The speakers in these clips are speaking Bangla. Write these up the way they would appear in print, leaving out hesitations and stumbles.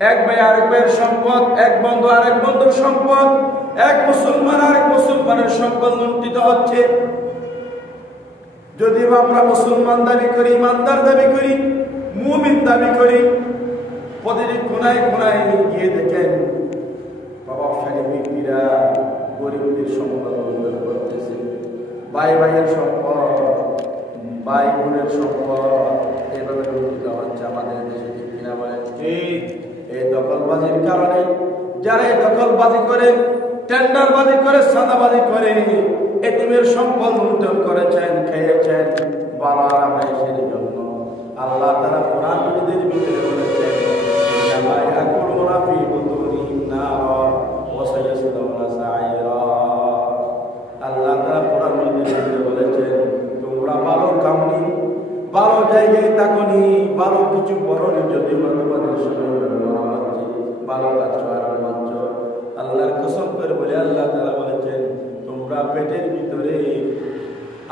এক ভাই আরেক ভাইয়ের সম্পদ, এক বন্ধু আরেক বন্ধুর সম্পদ, এক মুসলমান আরেক মুসলমানের সম্পদ লুণ্ঠিত হচ্ছে। যদি আমরা মুসলমান দাবি করি, ইমানদার দাবি করি, মুমিন দাবি করি, প্রতিটি কোনায় কোনায় গিয়ে দেখেন প্রভাবশালী ব্যক্তিরা গরিবদের সম্পদ লুণ্ঠন করতেছে। ভাই ভাইয়ের সম্পদ, ভাই বোনের সম্পদ এভাবে লুণ্ঠিত হচ্ছে আমাদের দেশে, ঠিক কিনা বলেন? ঠিক। এই দখলবাজির কারণে যারা এই দখলবাজি করে, টেন্ডারবাজি করে, সাদাবাজি করে এতিমের সম্পদ লুণ্ঠন করেছেন, খেয়েছেন ভালো আরামের জন্য। আল্লাহ তাআলা কোরআন বিধির ভিতরে বলেছেন, ইন্নামা ইয়াকুলুনা ফি বুতুনিহিম নারা ওয়া সায়াসলাউনা সাঈরা। আল্লাহ তাআলা কোরআন বিধির ভিতরে বলেছেন, তোমরা ভালো কামনি, ভালো জায়গায় থাকুনি, ভালো কিছু করনি, যদি তোমাদের সময় ভালো কাজ আর মাত্র আল্লাহর কসম করে বলে আল্লাহ তাআলা বলেছেন, তোমরা পেটের ভিতরে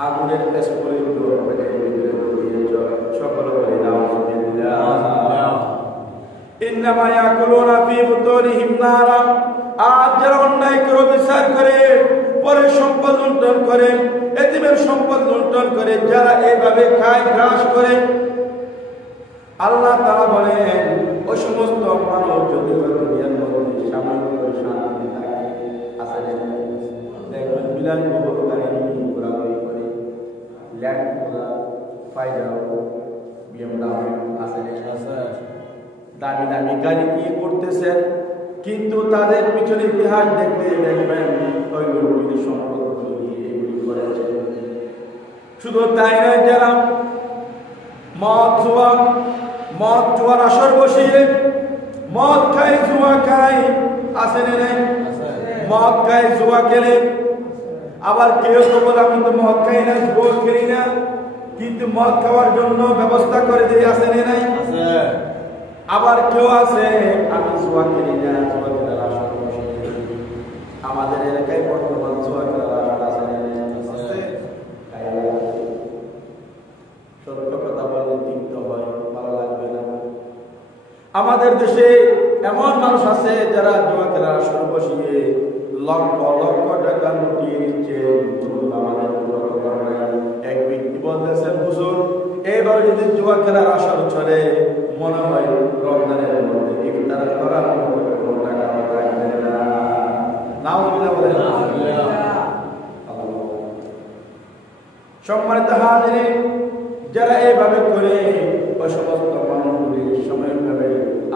আগুনের স্ফুলিঙ্গ পেটের ভিতরে দিয়েছ। সকল বলে নাউযুবিল্লাহ। ইন্নামা ইয়াকুলুনা ফি বুতুনিহিম নারা। আজ যারা অন্যায় করে, বিচার করে, পরের সম্পদ লুণ্ঠন করে, এতিমের সম্পদ লুণ্ঠন করে, যারা এইভাবে খায়, গ্রাস করে, আল্লাহ তাআলা বলেন ওই সমস্ত মানুষ যদি দুনিয়ার মধ্যে সামান্য শান্তি থাকে, আসলে দেখবেন বিলাস বহুকারী ঘোরাঘুরি করে, ল্যান্ডগুলা ফাইদাও বিএমডাব্লিউ আসলে দামি দামি গাড়ি নিয়ে করতেছেন, কিন্তু তাদের পিছনে ইতিহাস দেখবে দেখবেন ওই লোকগুলি সম্পদ নিয়ে এগুলি করেছে। শুধু তাই নয়, যারা মদ জুয়ার আসর বসিয়ে মদ খায়, জুয়া খায়, আসেনে নাই? মদ খায়, জুয়া খেলে, আবার কেউ তো বলে আমি তো মদ খাই না, জুয়া খেলি না, কিন্তু মদ খাওয়ার জন্য ব্যবস্থা করে দিয়ে আসেনে নাই? আবার কেউ আছে আমি জুয়া খেলি না, জুয়া খেলার আসর বসিয়ে। আমাদের এলাকায় বর্তমান জুয়া খেলার আসর আছে। সত্য কথা বললে তিক্ত হয়, ভালো লাগবে না। আমাদের দেশে এমন মানুষ আছে যারা জুয়া খেলার আসর বসিয়ে লক্ষ লক্ষ টাকা লুটিয়ে নিচ্ছে। আমাদের এক ব্যক্তি বলতেছেন, হুজুর এইভাবে যদি জুয়া খেলার আসর চলে, মনে হয় রমজানের মধ্যে ইফতার করার কোনো টাকা থাকবে না। নাউযুবিল্লাহ বলেন। সম্মানিত হাজিরিন, যারা এইভাবে করে ওই সমস্ত মানুষগুলি সময়ভাবে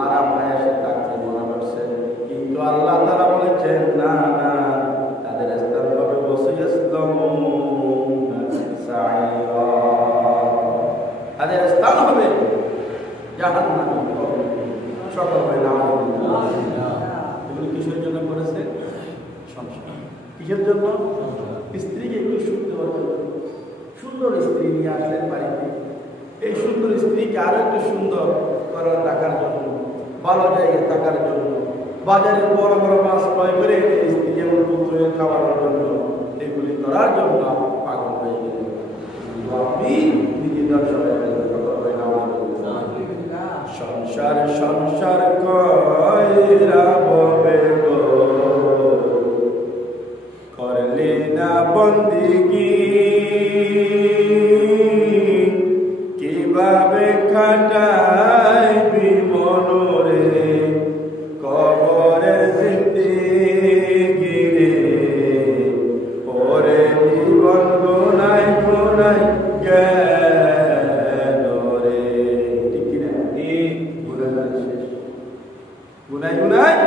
আরাম আয়েশে থাকতে মনে করছে, কিন্তু আল্লাহ তাআলা বলেছেন না না, তাদের স্থান হবে তাদের স্থান হবে জাহান্নামে। সকল হয় নাউযুবিল্লাহ। এগুলো কিসের জন্য করেছে? সংসার। কিসের জন্য? স্ত্রীকে একটু সুন্দর স্ত্রী নিয়ে আসলেন বাড়িতে। এই সুন্দর স্ত্রীকে আরো একটু সুন্দর করার টাকার জন্য, ভালো জায়গায় থাকার জন্য, বাজারে বড় বড় মাছ ক্রয় করে স্ত্রী যেমন পুত্রকে খাওয়ানোর জন্য, এগুলি করার জন্য পাগল হয়ে গেলেন। আপনি নিজের সংসার সংসার কইরা ববে গো, করলে না বন্দিগি, কিভাবে কাটাইবি মনরে কবরের জিন্দেগি রে, ওরে জীবন গোনায় গোনায় গেল রে। ঠিক কিনা? ঠিক। গুনায় গুনায়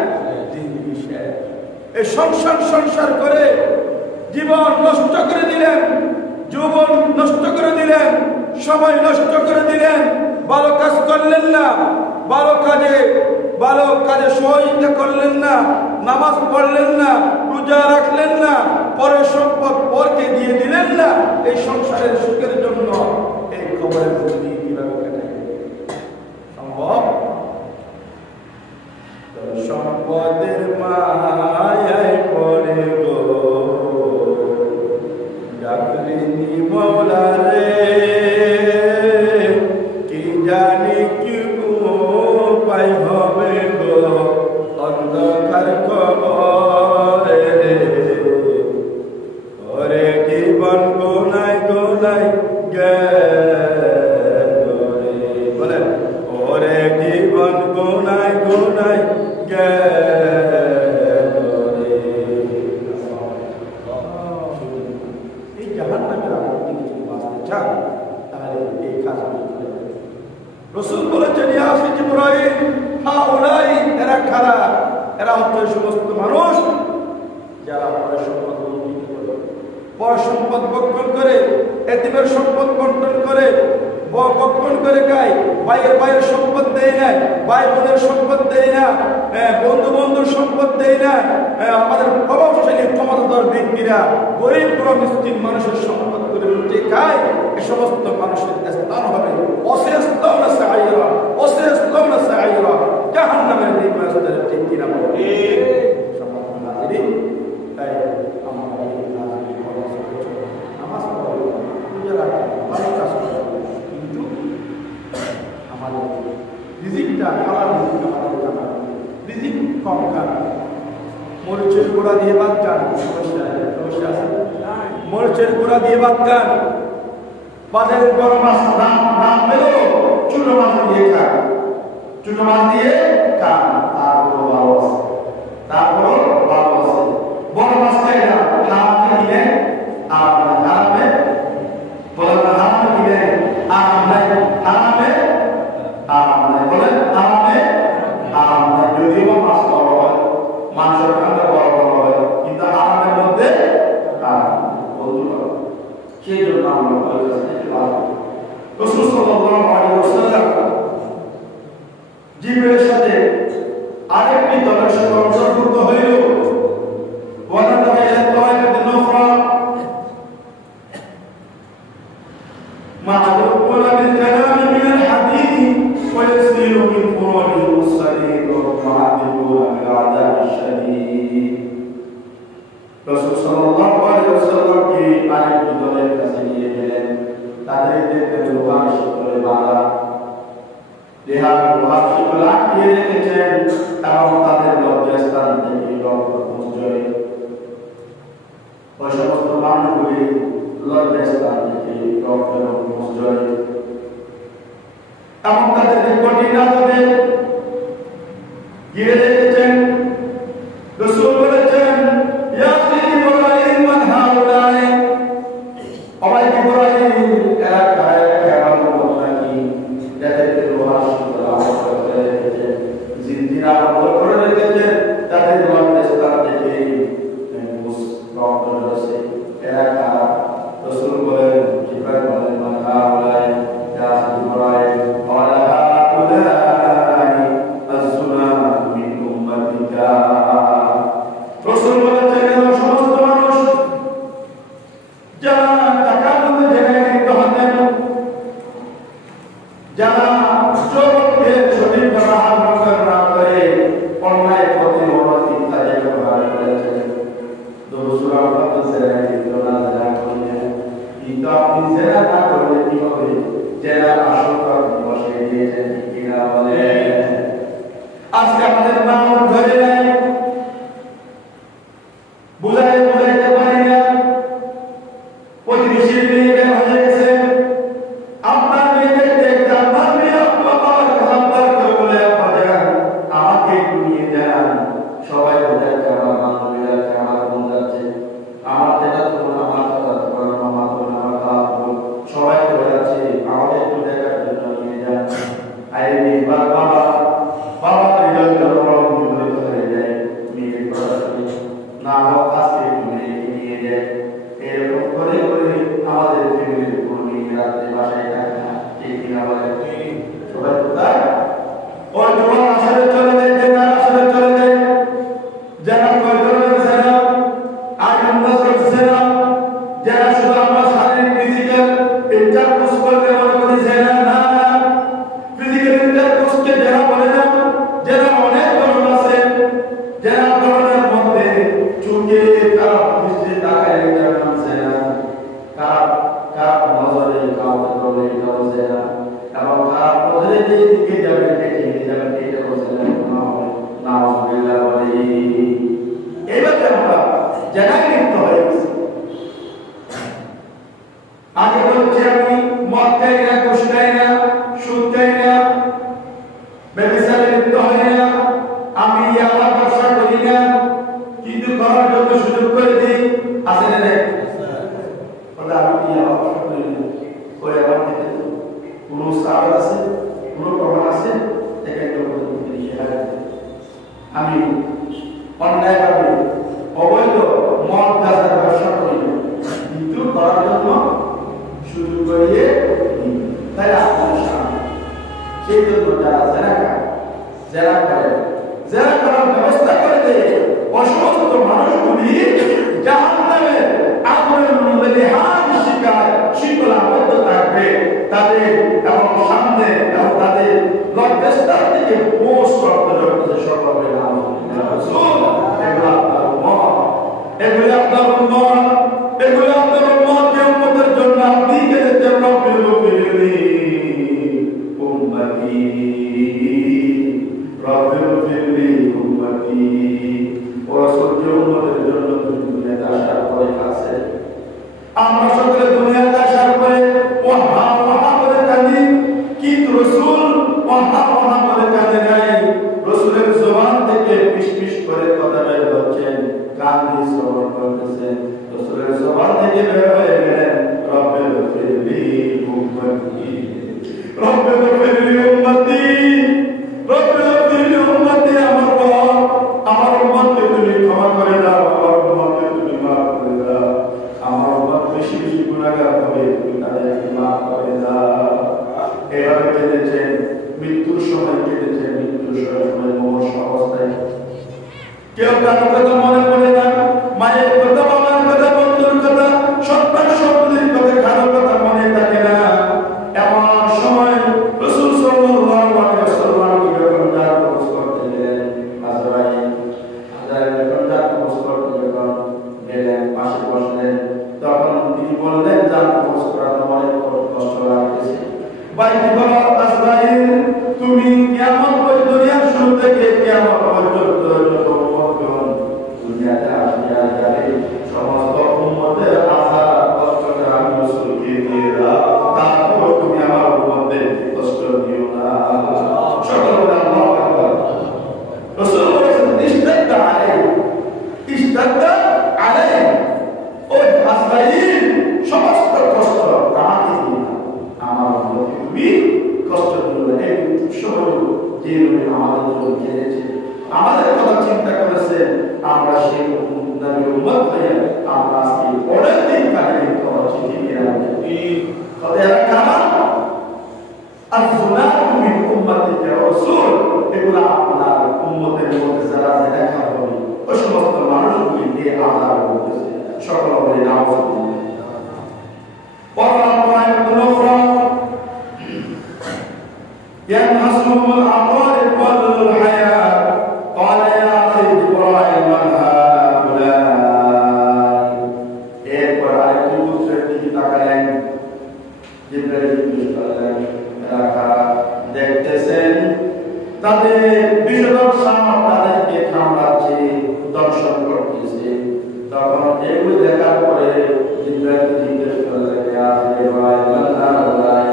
জিন্দেগি শেষ। এই সংসার করে জীবন নষ্ট করে দিলেন, যৌবন নষ্ট করে দিলেন, সময় নষ্ট করে দিলেন, ভালো কাজ করলেন না, ভালো কাজে সহযোগিতা করলেন না, নামাজ পড়লেন না, রোজা রাখলেন না, পরের সম্পদ পরকে দিয়ে দিলেন না। এই সংসারের সুখের জন্য এই কবরের জিন্দেগি কিভাবে কাটাই সম্ভব? সম্পদের মায়ায় পড়ে গো, ডাকলিনি মওলা রে, কি জানি কি উপায় হবে গো, ওরে জীবন গোনায় গোনায় এই জাহান্নামের আগুন থেকে যদি বাঁচতে চান তাহলে এই কাজগুলো করে। রাসূল বলেছেন ইয়া জিবরাইল হাউলাই এরা কারা? এরা হচ্ছে সমস্ত মানুষ যারা পর সম্পদ বক্ষণ করে, এতিমের সম্পদ বন্টন করে, বক্ষণ করে খায়, ভাইয়ের সম্পদ দেয় না, ভাই বোনের সম্পদ দেয় না, বন্ধুর সম্পদ দেয় না। আমাদের প্রভাবশালী ক্ষমতাধর ব্যক্তিরা গরিব বড় মিসকিন মানুষের সম্পদ করে লুটে খায়। এই সমস্ত মানুষের স্থান হবে অসেস্তমনা সাইরা জাহান্নামের নির্মাণের ঠিক কিনা বলে। তাই আমরা নামাজ পড়ব, পূজা রাখব, ভালো কাজ করব, কিন্তু আমাদের রিজিকটা হালাল আমাদের জানা। রিজিক কম খান, মরিচের গোড়া দিয়ে ভাত খান, সমস্যা আছে? মরিচের গোড়া দিয়ে ভাত খান, বাজারে বড় মাছ নাম পেল, ছোট মাছ দিয়ে খান, ছোট মাছ দিয়ে খান, তারপরও ভালো আছে, বড় মাছ খাই না, হারামে দিলে হারামে বলেন, হারামে দিলে আরাম নাই, হারামে বলেন, আরাম নাই। যদিও মাছ বড় হয়, মাংসের কাঁটা বড় হয়, কিন্তু হারামের মধ্যে সেই জন্য আমরা রাসূল সাল্লাল্লাহু আলাইহি ওয়াসাল্লাম জিবরিলের সাথে আরেকটি দলের সাথে অন্তর্ভুক্ত হইল। وَنَذَرَ إِلَى الطَّائِفَةِ الْأُخْرَى مَعْذُورُونَ بِالْكَلَامِ مِنَ الْحَدِيثِ وَيَسْلُونَ مِنْ فُرُوعِهِ الصَّدِيقَ وَمُعَذِّبُونَ بِالْعَذَابِ الشَّدِيدِ। রাসূল সাল্লাল্লাহু আলাইহি ওয়াসাল্লামকে আরেকটি দলের কাছে নিয়ে গেলেন। তাদেরকে লোহার শিকলে বাঁধা, দেহার লোহার শিকল আটকিয়ে রেখেছেন এবং তাদের লজ্জাস্থান থেকে রক্ত ঝরে। ওই সমস্ত মানুষগুলি লজ্জাস্থান থেকে রক্ত ঝরে এবং তাদেরকে কঠিন আযাবে ঘিরে রেখেছেন। রাসূল বলেছেন ইয়া ইব্রাহিম মান হাউলাই, আমার ইব্রাহিম এরা কারা? কেমন নাকি যাদেরকে লোহার শিকল আটকে রেখেছেন, জিনজিরা বন্ধ করে রেখেছেন, তাদের লজ্জাস্থান থেকে রক্ত ঝরছে। এরা কারা? রাসূল বলেন, জিবরাইল বলেন মান হাউলাই ইয়া ইব্রাহিম ওয়ালা হাউলাই আস-সুনা মিন উম্মাতিকা। রাসূল বলেছেন এরা সমস্ত মানুষ যারা টাকার মধ্যে জেনে লিপ্ত হতেন, যারা চোখকে সঠিক ব্যবহার না করে অন্যায় পথে অনৈতিক কাজে ব্যবহার করেছেন। দোষরা আপনাদের জেনে লিপ্ত না করলেন, কিন্তু আপনি জেনে না করলে কি হবে? জেনার আশঙ্কা বসে দিয়েছেন, কিনা বলেন? আজকে আমাদের নাম ধরে নেয়, বুঝাইতে পারি না। প্রতিবেশীর মেয়ে বের হয়ে গেছে, আপনার মেয়ে দেখতে আপনার মেয়ে বাবার হামদার করে বলে আমাকে একটু নিয়ে যান। সবাই বোঝায় আমার বান্ধবীরা আমার বোন যাচ্ছে, আমার যেটা তখন আমার কথা তখন আমার তখন আমার খাওয়া সবাই করে যাচ্ছে, আমাকে একটু দেখার জন্য নিয়ে যান। আরে বাবা বাবা হৃদয় হয়ে যায়, মেয়েকে পড়াশোনা না হোক আজকে মেয়েকে নিয়ে যায়। এরকম করে করে আমাদের ফ্যামিলির উপর নিয়ে রাত্রে বাসায় থাকে না, ঠিক কিনা বলে? সবাই কোথায়? ওই জোয়ান আসলে চলে যায়, জেনা আসলে চলে যায়। যারা কয় ধরনের জেনা? যারা শুধু আমরা শারীরিক ফিজিক্যাল ইন্টারকোর্স করতে মনে করি জেনা না, ফিজিক্যাল ইন্টারকোর্সকে যারা বলে না, যারা অনেক ধরন আছে, যারা ধরনের মধ্যে চোখে খারাপ দৃষ্টি তাকায় যার নাম জেনা, খারাপ নজরে কাউকে ধরলে এটাও জেনা, এবং খারাপ নজরে যে দিকে যাবে দেখে যাবেন এটাও জেনা না বলে। এইভাবে আমরা জেনায় লিপ্ত হয়ে গেছি। আগে বলছি আমি মদ খাই না, ঘুষ খাই না, সুদ খাই না, ব্যভিচারে লিপ্ত হই না, আমি ইয়াবা ব্যবসা করি না, কিন্তু করার জন্য সুযোগ করে দিই, আছে না রে? বলে আমি ইয়াবা ব্যবসা করি না, ওই আবার দিতে কোনো সাবল আছে, কোনো প্রমাণ আছে, আমি অন্যায়ভাবে অবৈধ মদ গাঁজার ব্যবসা করি না, কিন্তু করার জন্য সুযোগ করিয়ে তাই আপনার সামনে। সেই জন্য যারা জেরা করার ব্যবস্থা করে দেয় অসমস্ত মানুষগুলি জাহান্নামে আগুনের মধ্যে হাত শিকল আবদ্ধ থাকবে তাদের এবং সামনে এবং তাদের লজ্জাস্থান থেকে পোষ রক্ত জগতে সকলে নাম এগুলি আপনার উম্মতকে উম্মতের জন্য আপনি কেঁদেছেন রব্বিল ফিরলি উম্মতি রব্বিল ফিরলি উম্মতি। ওরা সত্য উম্মতের জন্য দুনিয়াতে আসার পরে আছে, আমরা সকলে দুনিয়াতে আসার পরে ওহা বলে কাঁদি, কিন্তু রাসূল ওহা বলে কাঁদে নাই। রাসূলের জবান থেকে পিশ করে কথা বের হচ্ছেন, কান্দি শ্রবণ করতেছেন। রাসূলের জবান থেকে বের হয়ে গেলেন রব্বিল ফিরলি উম্মতি, রব্বিল ফিরলি উম্মতি, রব্বিল ফিরলি উম্মতি। আমার উম্মতকে তুমি ক্ষমা করে দাও, আমার উম্মতকে তুমি মাফ করে দাও, আমার উম্মত বেশি বেশি গুনাহগার হবে, তুমি তাদেরকে মাফ করে দাও। এভাবে কেঁদেছেন, মৃত্যুর সময় কেঁদেছেন, মৃত্যুর সময় মমস অবস্থায়। কেউ কারো কথা মনে পড়ে না, মায়ের কথা, বাবার কথা, বন্ধুর কথা, সন্তান সন্ততির কথা, কারো কথা মনে থাকে না। এমন সময় রাসূল সাল্লাল্লাহু আলাইহি ওয়াসাল্লাম যখন তার খোঁজ করতে গেলেন, আজরাইল যখন তার খোঁজ করতে যখন গেলেন, পাশে বসলেন, তখন তিনি বললেন, যার খোঁজ করার অনেক কষ্ট লাগতেছে। বাইরে বলো আজরাইল, তুমি কিয়ামত পর্যন্ত, দুনিয়ার শুরু থেকে কিয়ামত পর্যন্ত দুনিয়াতে আসবে আর যাবে সমস্ত উম্মতের আযাব কষ্টটা আমি রাসূলকে দিয়ে দাও, তারপর তুমি আমার উম্মতদের কষ্ট দিও না। সকলে বলে আল্লাহু আকবার। রাসূল বলেছেন ইশতাদ্দা আলাইহি, ওই আজরাইল সমস্ত কষ্ট আমাকে দিও না, আমার উম্মতকে তুমি কষ্ট দিও না। এই সময় যে আমাদের জন্য কেঁদেছে, আমাদের কথা চিন্তা করেছে, আমরা সেই নবীর উম্মত হয়ে আমরা আজকে পরের দিন কালে করাচ্ছি ঠিক এরা তাদের কারণ আযুনাতু মিন উম্মতিকা রাসূল, এগুলা আপনার উম্মতের মধ্যে যারা দেখা হবে ওই সমস্ত মানুষগুলি দিয়ে আযাব করতেছে। সকল বলে নাউযুবিল্লাহ। ইয়ানহাসুমুল আকারিব ওয়াল হায়াত قال يا أخي إبراهيم من هؤلاء এরপর আরেকটি পুত্রের দিকে তাকালেন, জিবরাইল দেখতেছেন তাদের বিষধর সাপ তাদেরকে কামড়াচ্ছে, দর্শন করতেছে। তখন এগুলো দেখার পরে জিবরাইল জিজ্ঞেস করলেন, ইয়া ইব্রাহিম মান হাউলাই,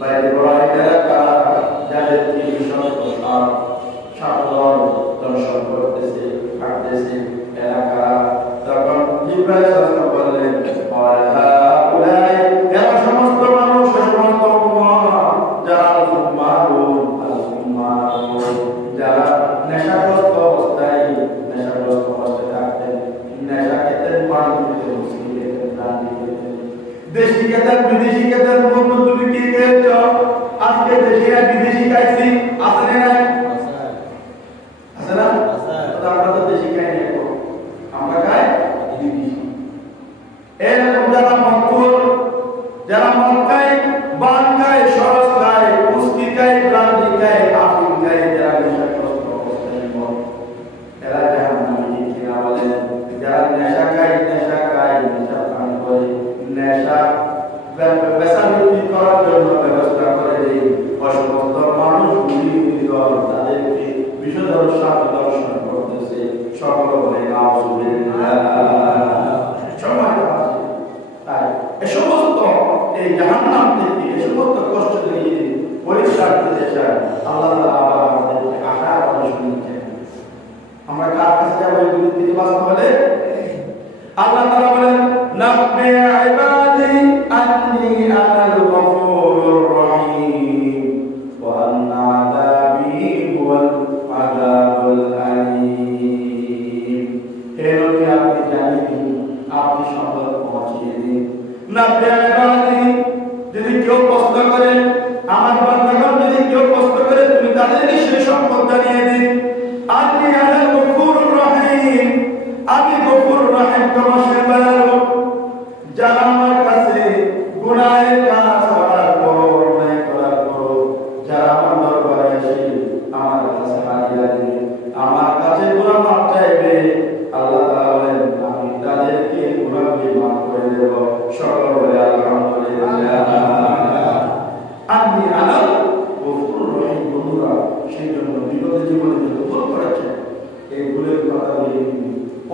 ভাই ইব্রাহিম এলাকা যাদেরকে বিষধর সাপ সাবধান দর্শন করতেছে, কাটতেছে এলাকা। তখন জিবরাইল সাল্লাল্লাহু বললেন, হাউলাই, এরা সমস্ত মানুষ, সমস্ত উম্মত যারা যারা নেশাগ্রস্ত অবস্থায় থাকতেন, নেশা খেতেন, পানি খেতেন, মুসকি খেতেন, প্রাণ খেতেন, দেশি খেতেন, বিদেশি খেতেন। বন্ধু তুমি কি খেয়েছ? আজকে দেশি আর বিদেশি খাইছি, আছে না? আছে না? আমরা তো দেশি খাই না, আমরা খাই বিদেশি। এরকম যারা মদখোর, যারা মদ খায়, বান খায়, সরস খায়, মুসকি খায়, ব্রান্ডি খায়, আফিম খায়, যারা নেশাগ্রস্ত অবস্থায় মদ, এরা জাহান্নামী। কিনা বলেন, যারা নেশা খায়, নেশা পান করে, নেশা বেচা বিক্রি করার জন্য ব্যবস্থা করে দেয়, সমস্ত মানুষগুলি তাদেরকে সেই সম্পদ জানিয়ে দিন আন্নী আনাল গফুরুর রহিম, আমি গফুর রহিম ক্ষমাশীল দয়ালু। যারা আমার কাছে গুনাহের কাজ করার পর অন্যায় করার পর যারা আমার দরবারে এসে আমার কাছে হাজিরা দিবে, আমার কাছে গুনাহ মাফ চাইবে, আল্লাহ তাআলা বলেন আমি তাদেরকে গুনাহগুলি মাফ করে দেব। সকল বলে আলহামদুলিল্লাহ। আন্নী আনাল গফুরুর রহিম। বন্ধুরা, সেই জন্য বিগত জীবনে যত ভুল করেছেন এই ভুলের কথাগুলি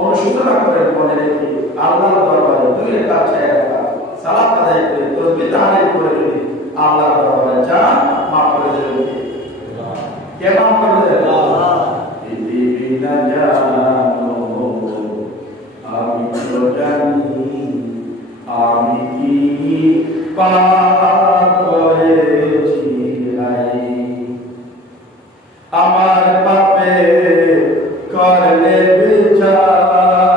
অনুশোচনা করে মনে রেখে আল্লাহর দরবারে দুই রাকাত চার রাকাত সালাত আদায় করে তাসবিহ তাহলিল করে যদি আল্লাহর দরবারে চান মাফ করে দেবেন। কে মাফ করে দেবেন? আল্লাহ। পৃথিবী না জানো আমি তো জানি আমি কি পাপ করেছি, আমার পাপে করলে বিচার,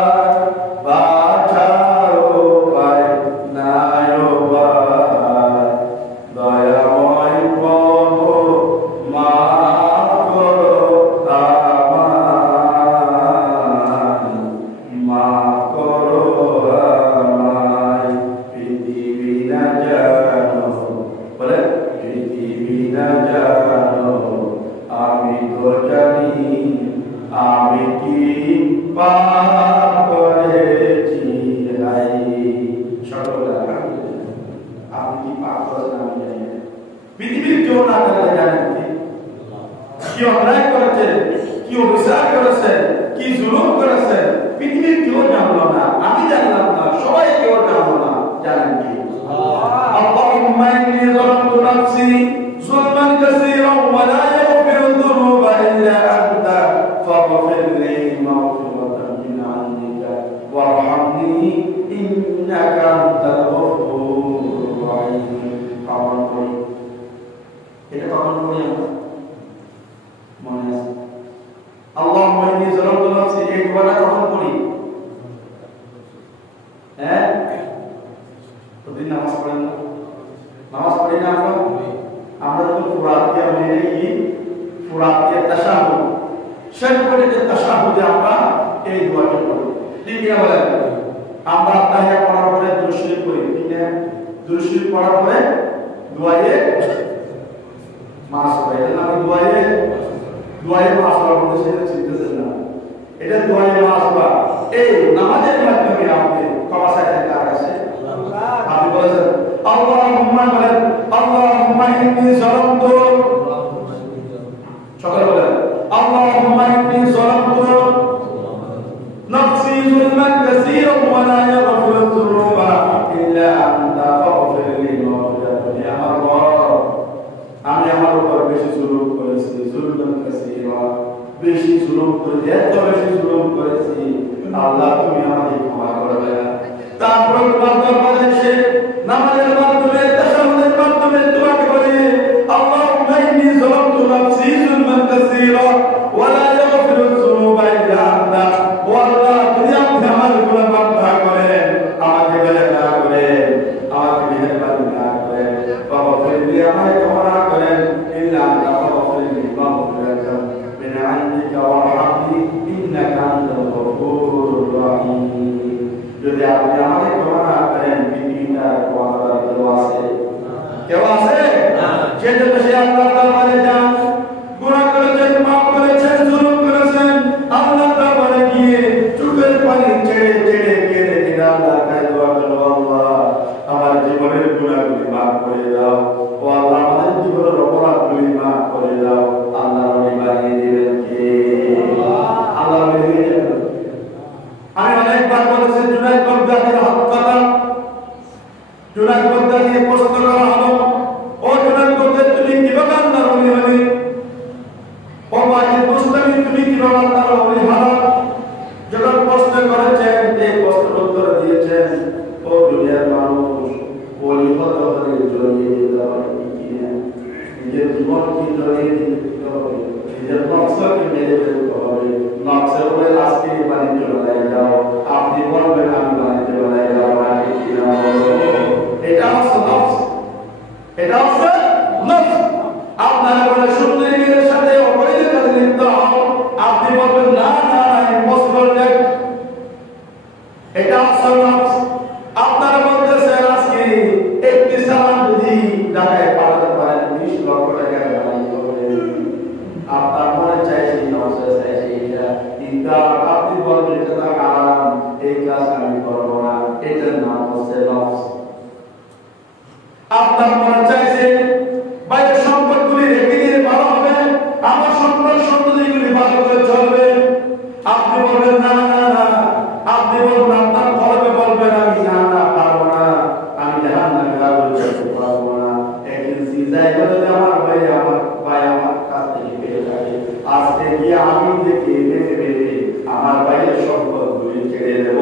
বাঁচার উপায় নাই ভাই, দয়াময় প্রভু মাফ করো আমায়, মাফ করো আমায়। পৃথিবী না জানো, বলে পৃথিবী না জানো আমি তো জানি আমি কি পাপ করেছি। সকলে আপনি কি পাপ করেছেন আমি জানি। পৃথিবীর কেউ না জানলে জানেন কি অন্যায় করেছেন, কি অবিচার করেছেন, কি জুলুম করেছেন, পৃথিবীর কেউ জানলো না, আমি জানলাম না, সবাই কেউ জানলো না। জানেন কি? আল্লাহুম্মা ইন্নী যালামতু নাফসি যুলমান কাসীরান ওয়া লা ইয়াগফিরু যুনুবা ইল্লা আনতা ফাগফির লি মাগফিরাতান মিন 'ইনদিকা ওয়ারহামনি ইন্নাকা আনতাল গফুরুর রহিম। কখন করি এটা? কখন করি আমরা? মনে আছে? আল্লাহুম্মা ইন্নী যালামতু নাফসি, এই দোয়াটা কখন করি? হ্যাঁ, প্রতিদিন নামাজ পড়েন না? নামাজ পড়ি না আমরা? আমরা তো ফুরাতিয়া বলি কি? ফুরাতিয়া তাশাহুদ, শেষ পর্যন্ত তাশাহুদে আমরা এই দোয়াটা পড়ি। ঠিক না বলেন? আমরা তাহিয়া পড়ার পরে দুরূদ শরীফ পড়ি, ঠিক না? দুরূদ শরীফ পড়ার পরে দোয়ায়ে মাসুরা, এটা নাম দোয়ায়ে মাসুরা বলতে সেটা চিন্তাছেন না, এটা দোয়ায়ে মাসুরা। এই নামাজের মাধ্যমে আপনি ক্ষমা চাইতেন কার কাছে? আপনি বলেছেন আল্লাহুম্মা, বলেন আল্লাহুম্মা ইন্নী যালামতু, সকলে বলেন আল্লাহুম্মা ইন্নী যালামতু নাফসি যুলমান কাসীরান ওয়া লা ইয়াগফিরু যুনুবা ইল্লা আনতা ফাগফির লি মাগফিরাতান। ইয়া আল্লাহ, আমি আমার উপর বেশি জুলুম করেছি, যুলমান কাসীরা, বেশি জুলুম করেছি, এত বেশি জুলুম করেছি, আল্লাহ তুমি আমাকে ক্ষমা করবে। তারপর তোমার দরবারে এসে নামাজের মাধ্যমে তাশাহুদের মাধ্যমে তোমাকে বলি আল্লাহুম্মা ইন্নী যালামতু নাফসি যুলমান কাসীরা ওয়া লা ইয়াগফিরু যুনুবা ইল্লা আনতা। ও আল্লাহ, তুমি আপনি আমার গুনাহ মাফ করেন, আমাকে দয়া না করেন, আমাকে মেহেরবানি না করেন, ফাগফির লি, আমাকে ক্ষমা করেন, ইল্লা আনতা ফাগফির লি মাগফিরাতান মিন 'ইনদিকা ওয়ারহামনি ইন্নাকা আনতাল গফুরুর রহিম। যদি আপনি আমাকে ক্ষমা না করেন, পৃথিবীটা ক্ষমা করার কেউ আছে? কেউ আছে? সেজন্য সে আল্লাহর দরবারে যান, গুনাহ করেছেন, পাপ করেছেন, জুলুম করেছেন, আল্লাহর দরবারে গিয়ে চোখের পানি ছেড়ে ছেড়ে কেঁদে কেঁদে আল্লাহর কাছে দোয়া করো, আল্লাহ আমার জীবনের গুনাহগুলি মাফ করে দাও, ও আল্লাহ আমাদের জীবনের অপরাধগুলি মাফ করে দাও। আল্লাহ বানিয়ে দিবেন কে? আল্লাহ বানিয়ে দিবেন। আমি অনেকবার বলেছি জুনায়েদ বাগদাদির হত্যা, জুনায়েদ বাগদাদিকে প্রশ্ন করা হলো, ও জুনায়েদ বাগদাদি তুমি কিভাবে আল্লাহর ওলি হলে? ও বাকি মুসলিম তুমি কিভাবে আল্লাহর ওলি হলে? যখন প্রশ্ন করেছেন, এই প্রশ্নের উত্তর দিয়েছেন, ও দুনিয়ার মানুষ, ওলি হতে হলে জড়িয়ে যেতে হবে কি না? নিজের জীবনকে জড়িয়ে দিতে হবে, নিজের নকশাকে মেরে ফেলতে হবে, নকশার উপরে আজকে বাণিজ্য বানায় যাও, আপনি বলবেন আমি বাণিজ্য বানায় যাও, এটা হচ্ছে নফস, এটা হচ্ছে নফস। আপনারা বলে সুন্দরী মেয়ের সাথে আপনার মনে চাইছে নজর চাইছে এটা, কিন্তু আপনি বলবেন এটা আরাম, এই কাজ আমি করবো না, এটার নাম হচ্ছে লস। আপনার মনে চাইছে বাইরের সম্পদগুলি রেখে দিলে ভালো হবে, আমার সন্তান সন্ততিগুলি ভালো করে চলবে, আপনি বলবেন না না না, আপনি বলবেন আপনার কলবে বলবেন আমি না না পারবো না, আমি জাহান্নামে যেতে পারবো না। একদিন সিজদায় গেলে আমার ভাই আমার কাছ থেকে পেয়ে যাবে, আজকে গিয়ে আমি দেখে বেঁধে আমার ভাইয়ের সম্পদগুলি ছেড়ে দেব।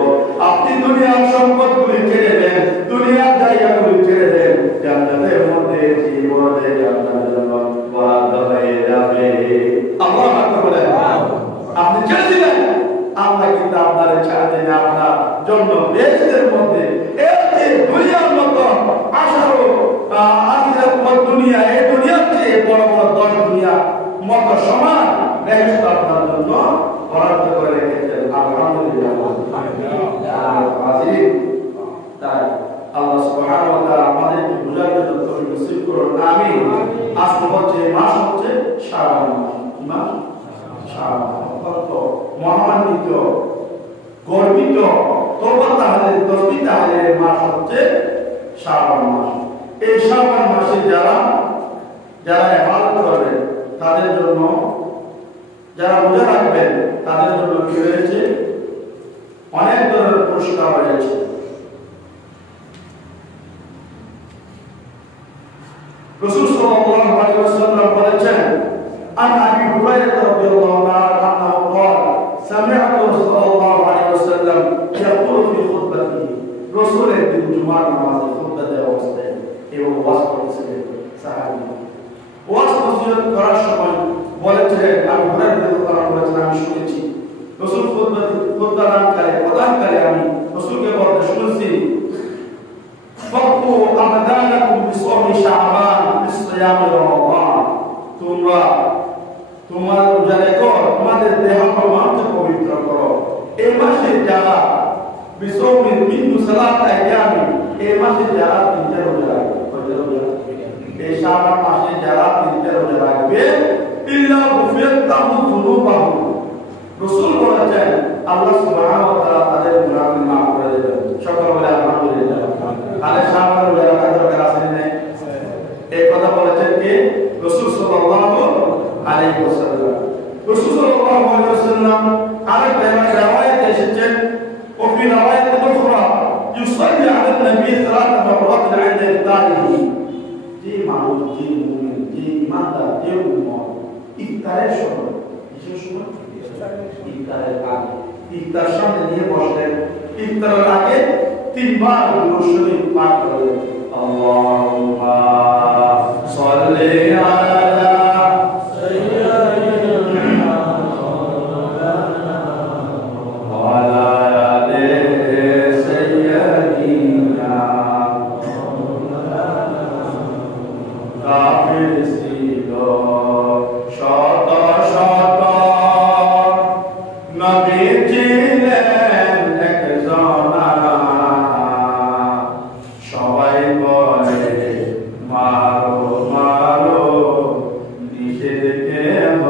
আপনি দুনিয়ার সম্পদগুলি ছেড়ে দেন, দুনিয়ার জায়গাগুলি ছেড়ে দেন, জান্নাতের মধ্যে জীবনে জান্নাতের বরাদ্দ হয়ে যাবে। আল্লাহু আকবার বলেন। আপনি ছেড়ে দিলেন, আল্লাহ কিন্তু আপনার ছাড় দেন আপনার জন্য বেহেশতের মধ্যে এই যে দুনিয়ার মতো আশারও আখিরাত মত দুনিয়া, এই দুনিয়ার চেয়ে বড় বড় 10 দুনিয়া মত সমান বেহেশত আপনার জন্য বরাদ্দ করে রেখেছেন। আলহামদুলিল্লাহ। আজিজ, তাই আল্লাহ সুবহানাহু ওয়া তাআলা আমাদেরকে বুঝার জন্য তৌফিক নসিব করুন। আমিন। আজকে হচ্ছে মাস হচ্ছে শাবান মাস। শাবান অত্যন্ত মহান্বিত, গর্বিত, তওবা তাহলিল তাসবিহ তাহলিলের মাস হচ্ছে শাবান মাস। এই শাবান মাসে যারা ইবাদত করবে তাদের জন্য, যারা রোজা রাখবেন তাদের জন্য কি রয়েছে? অনেক ধরনের পুরস্কার রয়েছে। রাসূল সাল্লাল্লাহু আলাইহি ওয়াসাল্লাম বলেছেন, আন আবি হুরায়রা রাদিয়াল্লাহু তাআলা আনহু قال سمعت রাসূলুল্লাহ আলাইহি ওয়াসাল্লাম ইয়াকুলু ফি খুতবাতিহি, রাসূলের দিন জুমার নামাজে খুতবা দেওয়ার অবস্থায় এবং ওয়াজ করছিলেন সাহাবী। ওয়াজ নসিহত করার সময় বলেছিলেন, আবু হুরায়রা রাদিয়াল্লাহু তাআলা বলেছেন, আমি শুনেছি রাসূল খুতবা প্রদানকালে আমি রাসূলকে বলতে শুনেছি, ফাকু আমাদানাকুম বিসওমি শাবান বিসিয়ামি রমাদান, তোমরা তোমার রোজা রেখো, তোমাদের দেহকে মনকে পবিত্র করো। এই মাসে যারা বিসওমি মিনু সালাত আইয়ামি, এই মাসে যারা 3টা রোজা রাখবে, এই শাবান মাসে যারা 3টা রোজা রাখবে, ইল্লা গুফিরাত লাহু যুনুবাহু, রাসূল বলেছেন আল্লাহ সুবহানাহু ওয়া তাআলা তাদের গুনাহগুলি মাফ করে দেবেন। সকলে বলে আলহামদুলিল্লাহ। তাহলে শাবান রোজা রাখার দরকার আছে না? এই কথা বলেছেন কি? রাসূল সাল্লাল্লাহু আলাইহি ওয়াসাল্লাম। রাসূল সাল্লাল্লাহু আলাইহি ওয়াসাল্লাম আরেক riwayat এসেছেন, وفي رواية أخرى يصلي على النبي 3 مرات عند إفطاره, যে মানুষ, যে মুমিন, যে ইমানদার, যে উম্মত ইফতারের সময়, কিসের সময়? ইফতারের আগে, ইফতার সামনে নিয়ে বসলেন, ইফতারের আগে 3 বার দুরূদ শরীফ পাঠ করলেন, আল্লাহুম্মা সাল্লি আলা সাইয়্যিদিনা ওয়া আলা আলি সাইয়্যিদিনা কাফির ছিল শত শত নবী ছিলেন একজন, সবাই বলে মারো মারো, নিষেধ কেহ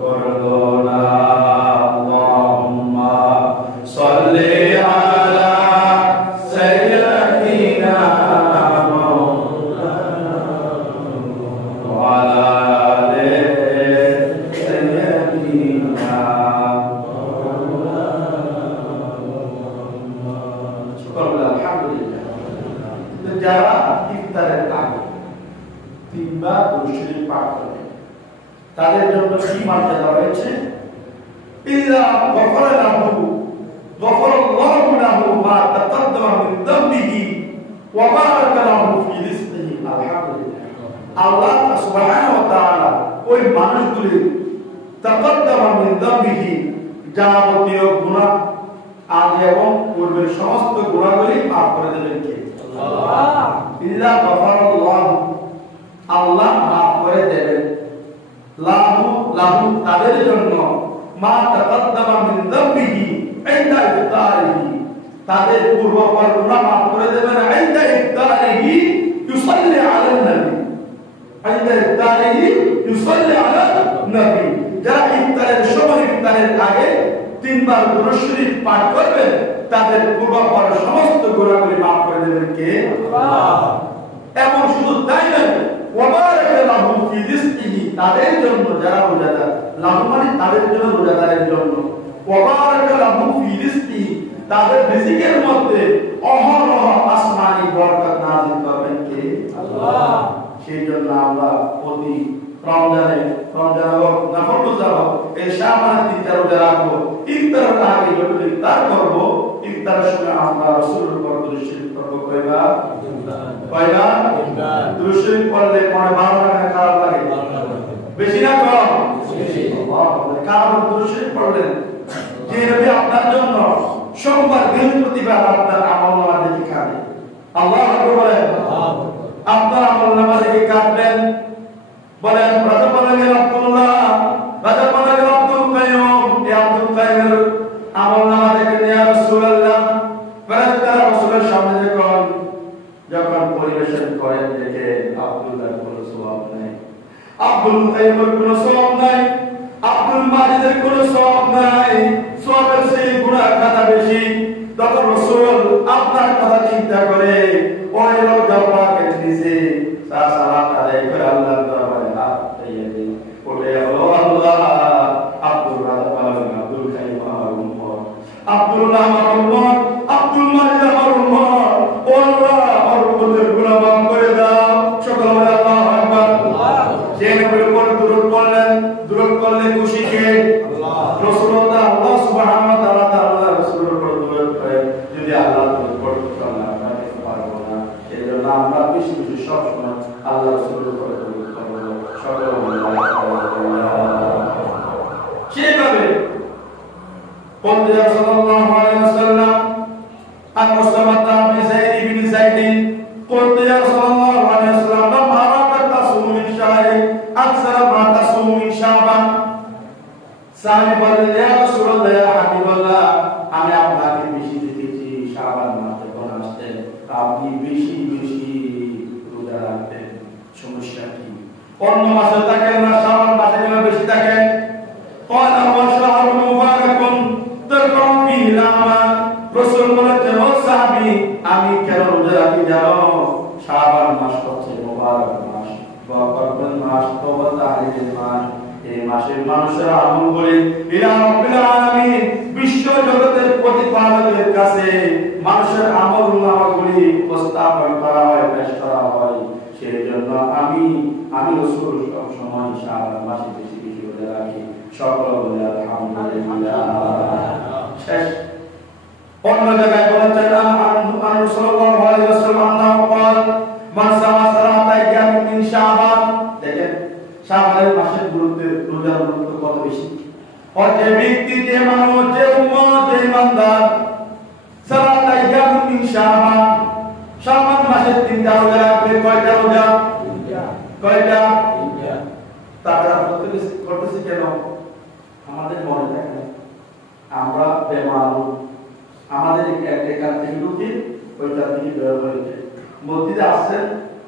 করলো না। আল্লাহুম্মা সাল্লি আলা সাইয়্যিদিনা ওয়া আলা আলি সাইয়্যিদিনা। আলহামদুলিল্লাহ। যারা ইফতারের আগে 3 বার দুরূদ শরীফ পাঠ করে তাদের জন্য কি মর্যাদা রয়েছে? ইল্লা গফারাল্লাহু লাহু মা তাকাদ্দামা মিন যামবিহি ওয়া বারাকা লাহু ফি রিজকিহি। আলহামদুলিল্লাহ। আল্লাহ সুবহানাহু ওয়া তাআলা ওই মানুষগুলির তাকাদ্দামা মিন যামবিহি, যাবতীয় গুনাহ আগে এবং পূর্বের সমস্ত গুনাহগুলি মাফ করে দেবেন কে? আল্লাহ। ইল্লা গফারাল্লাহু, আল্লাহ মাফ করে দেবেন, লাহু তাদের জন্য, মা তাকাদ্দামা মিন যামবিহি ইনদা ইফতারিহি, তাদের পূর্বপর গুনাহ মাফ করে দেবেন, ইনদা ইফতারিহি ইউসাল্লি আলান নবী, عند إفطاره يصلي على النبي যারা ইফতারের সময় ইফতারের আগে তিনবার দুরূদ শরীফ পাঠ করবেন তাদের পূর্বপর সমস্ত গুনাহগুলি maaf করে দেবেন কে আল্লাহ এমন শুধু তাই নয় ওয়া বারাকা লাহু ফি রিজকিহি তাদের জন্য যারা রোজাদার লাহু মানে তাদের জন্য রোজাদারের জন্য ওয়া বারাকা লাহু ফি রিজকিহি তাদের রিজিকের মধ্যে অহরহ আসমানি বরকত নাযিল করবেন কে আল্লাহ সেই জন্য আমরা প্রতি রমজানে হোক নফল রোজা হোক এই শাবানের 3টা রোজা রাখবো ইফতারের আগে যখন ইফতার করবো ইফতারের সময় আমরা রাসূলের উপর দুরূদ শরীফ পড়ব কয়বার দুরূদ শরীফ পড়লে মনে ভালো লাগে খারাপ লাগে বেশি না কম বেশি আল্লাহ কারণ দুরূদ শরীফ পড়লেন যে নবী আপনার জন্য সোমবার বৃহস্পতিবার আপনার আমলনামা দেখে খাবে আল্লাহু আকবার বলেন আপনার আমলনামা দেখে কাটবেন বলেন রাজা বলেন আব্দুল্লাহ রাজা বলেন আব্দুল কাইয়ুম ইয়া আব্দুল কাইয়ুম আমলনামা দেখে ইয়া রাসূলুল্লাহ ফেরেশতা রাসূলের সামনে যখন পরিবেশন করেন দেখে আব্দুল্লাহ কোনো সওয়াব নাই আব্দুল কাইয়ুমের কোনো সওয়াব নাই আব্দুল মাজিদের কোনো সওয়াব নাই সওয়াবের চেয়ে গুনাহ খাতা বেশি তখন রাসূল আপনার কথা চিন্তা করে ওই লোক জবাকে দিয়েছে সালাত আদায় করে আল্লাহর দরবারে হাত দিয়ে দিন বলে আল্লাহ আব্দুল্লাহ আব্দুল কাইয়ুম আমার উম্মত আব্দুল্লাহ আমার উম্মত আব্দুল মাজিদ আমার উম্মত ও আল্লাহ আমার উম্মতের গুনাহ মাফ করে দাও সকলে বলে আল্লাহু আকবার যে নবীর উপর দুরূদ করলে খুশি কে আল্লাহ রাসূলুল্লাহ আল্লাহ সুবহানাহু ওয়া তাআলা রাসূলের উপর দুরূদ করে যদি আল্লাহ দুরূদ করতে না পারবো না সেজন্য আমরা বেশি বেশি সব সময় আল্লাহ রাসূলের উপর দুরূদ করব সকলে বলে সেভাবে قل يا صلى الله عليه وسلم عن مسلمة بن زيد بن زيد قلت يا صلى الله عليه وسلم لما أراك تصوم من شهر أكثر ما تصوم من شعبان সাহাবী বললেন ইয়া রাসূলুল্লাহ ইয়া হাবিবাল্লাহ আমি আপনাকে বেশি দেখেছি শাবান মাসে যখন আসতেন আপনি বেশি বেশি রোজা রাখতেন সমস্যা কি অন্য মাসে থাকেন না শাবান মাসে কেন বেশি থাকেন قال هو شهر مبارك ترفع فيه الأعمال রাসূল বলেন ও সাহাবী আমি কেন রোজা রাখি জানো শাবান মাস হচ্ছে মুবারক মাস বরকতের মাস তওবা তাহলিলের মাস এই মাসের মানুষের আমল করে ইলা রাব্বিল আলামিন বিশ্ব জগতের প্রতিপালকের কাছে মানুষের আমলনামাগুলি উপস্থাপন করা হয় পেশ করা হয় সেজন্য আমি রাসূল সব সময় শাবান মাসে বেশি বেশি রোজা রাখি সকল বলে আলহামদুলিল্লাহ শেষ অন্য জায়গায় বলেছেন আনহু সাল্লাল্লাহু আলাইহি ওয়াসাল্লাম قال من صام ثلاثة أيام من شعبان দেখেন শাবানের মাসের গুরুত্ব রোজার গুরুত্ব কত বেশি আর যে ব্যক্তি যে মানুষ যে উম্মত যে ইমানদার সালাত আইয়াম মিন শাবান মাসের 3টা রোজা রাখবে কয়টা রোজা কয়টা তারা করতেছে কেন আমাদের মনে থাকে আমরা বেমার আমাদের এখান থেকে ঢুকে ওইটা থেকে বের হয়েছে মসজিদে আসছেন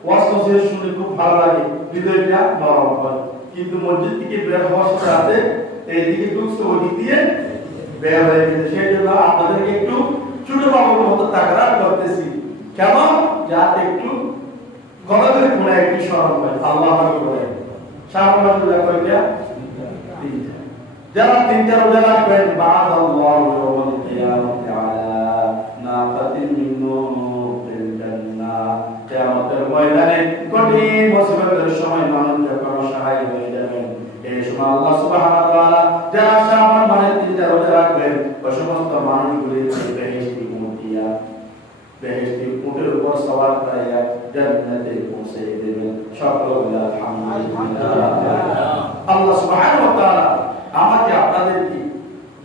ওয়াজ নসিহত শুনে খুব ভালো লাগে হৃদয়টা নরম হয় কিন্তু মসজিদ থেকে বের হওয়ার সাথে এইদিকে ঢুকছে ওদিক দিয়ে বের হয়ে গেছে সেই জন্য আপনাদেরকে একটু ছোট বাবুর মতো তাকরার করতেছি কেমন যাতে একটু গলাদের কোণে একটু স্মরণ হয় আল্লাহ বলে শাবান রোজা কয়টা যারা 3টা রোজা রাখবেন বাদ আল্লাহু ইয়াউমাল কিয়ামাতি আলা নাফাতিন মিন নূরিল জান্নাহ কিয়ামতের ময়দানে কঠিন মুসিবতের সময় মানুষ যখন সহায় হয়ে যাবেন এই সময় আল্লাহ সুবহানাহু ওয়া তাআলা যারা শাবান মাসে 3টা রোজা রাখবেন ওই সমস্ত মানুষগুলি বেহেশতি উম্মতিয়া বেহেশতি উটের উপর সওয়ার করাইয়া জান্নাতে পৌঁছে দেবেন সকল বলে আলহামদুলিল্লাহ আল্লাহ সুবহানাহু ওয়া তাআলা আমাকে আপনাদেরকে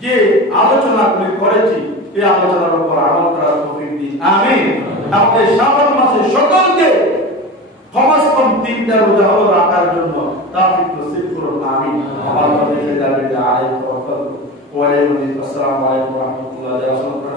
যে আলোচনাগুলি করেছি এই আলোচনার উপর আমল করার তৌফিক দিন আমিন আমাদের শাবান মাসে সকলকে কমসকম 3টা রোজা রাখার জন্য তৌফিক নসিব করুন আমিন আল্লাহ তাআলা আলাইহি ওয়া সাল্লাম ওয়া আলাইকুম আসসালাম ওয়া রাহমাতুল্লাহি ওয়া বারাকাতুহু